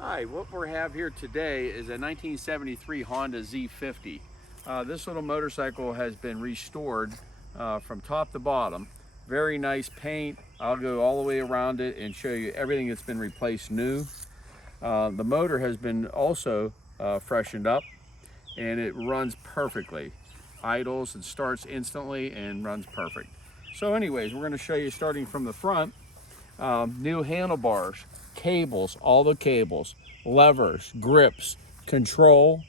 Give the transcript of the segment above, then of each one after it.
Hi, what we have here today is a 1973 Honda Z50. This little motorcycle has been restored from top to bottom. Very nice paint. I'll go all the way around it and show you everything that's been replaced new. The motor has been also freshened up and it runs perfectly. Idles and starts instantly and runs perfect. So anyways, we're going to show you starting from the front. New handlebars, cables, all the cables, levers, grips, control,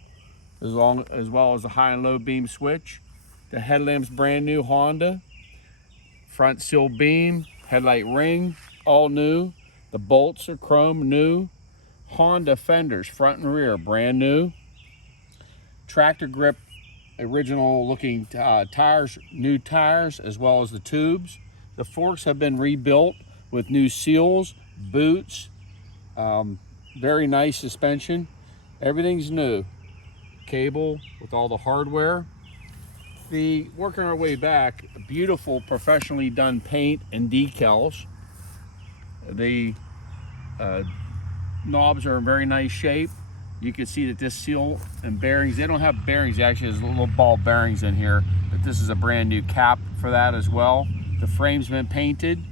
as well as the high and low beam switch. The headlamp's brand new Honda. Front sill beam, headlight ring, all new. The bolts are chrome, new. Honda fenders, front and rear, brand new. Tractor grip, original looking tires, new tires, as well as the tubes. The forks have been rebuilt with new seals, boots, very nice suspension. Everything's new. Cable with all the hardware. Working our way back, beautiful professionally done paint and decals. The knobs are in very nice shape. You can see that this seal and bearings, they don't have bearings, actually there's little ball bearings in here, but this is a brand new cap for that as well. The frame's been painted.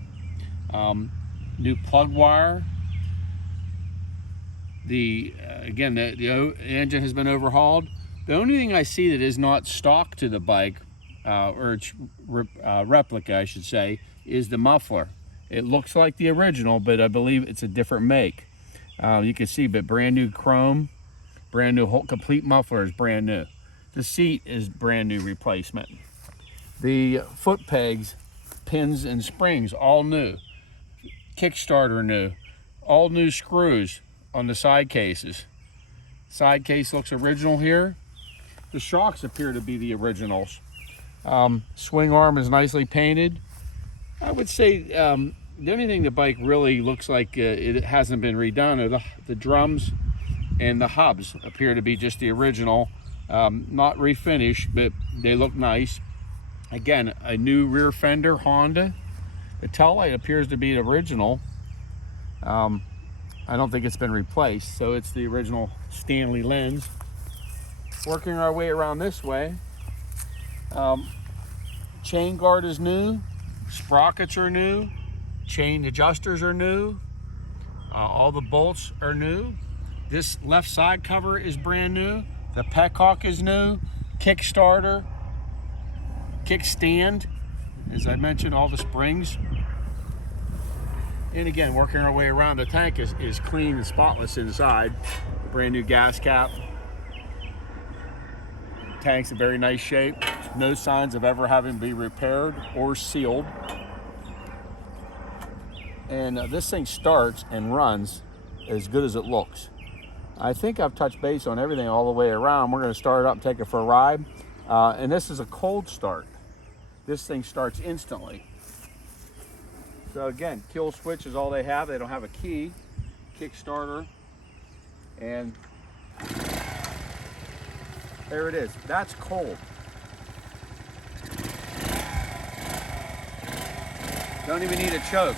New plug wire. Again, the engine has been overhauled. The only thing I see that is not stock to the bike, or its replica I should say, is the muffler. It looks like the original, but I believe it's a different make. You can see, but brand new chrome, brand new whole complete muffler is brand new. The seat is brand new replacement. The foot pegs, pins and springs, all new. Kickstarter new. All new screws on the side cases. Side case looks original here. The shocks appear to be the originals. Swing arm is nicely painted. I would say the only thing the bike really looks like it hasn't been redone are the drums and the hubs appear to be just the original, not refinished, but they look nice. Again, a new rear fender Honda. The tail light appears to be the original. I don't think it's been replaced, so it's the original Stanley lens. Working our way around this way, chain guard is new, sprockets are new, chain adjusters are new, all the bolts are new. This left side cover is brand new. The petcock is new, kickstarter, kickstand, as I mentioned, all the springs. And again, working our way around, the tank is clean and spotless inside. Brand new gas cap. Tank's in very nice shape. No signs of ever having to be repaired or sealed. And this thing starts and runs as good as it looks. I think I've touched base on everything all the way around. We're going to start it up and take it for a ride. And this is a cold start. This thing starts instantly. So again, kill switch is all they have. They don't have a key. Kickstarter. And there it is. That's cold. Don't even need a choke.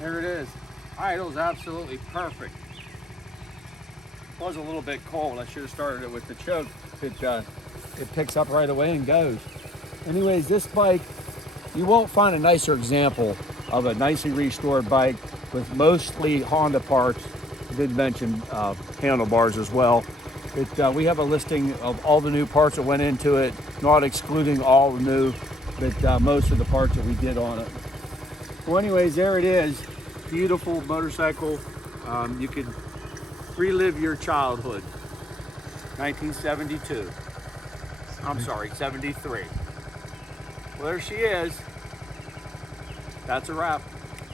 There it is. Idle's absolutely perfect. It was a little bit cold. I should have started it with the choke. It picks up right away and goes. Anyways, this bike, you won't find a nicer example of a nicely restored bike with mostly Honda parts. I did mention handlebars as well. We have a listing of all the new parts that went into it, not excluding all the new, but most of the parts that we did on it. Well, anyways, there it is. Beautiful motorcycle. You could relive your childhood. 1972. I'm sorry, 73. Well, there she is. That's a wrap.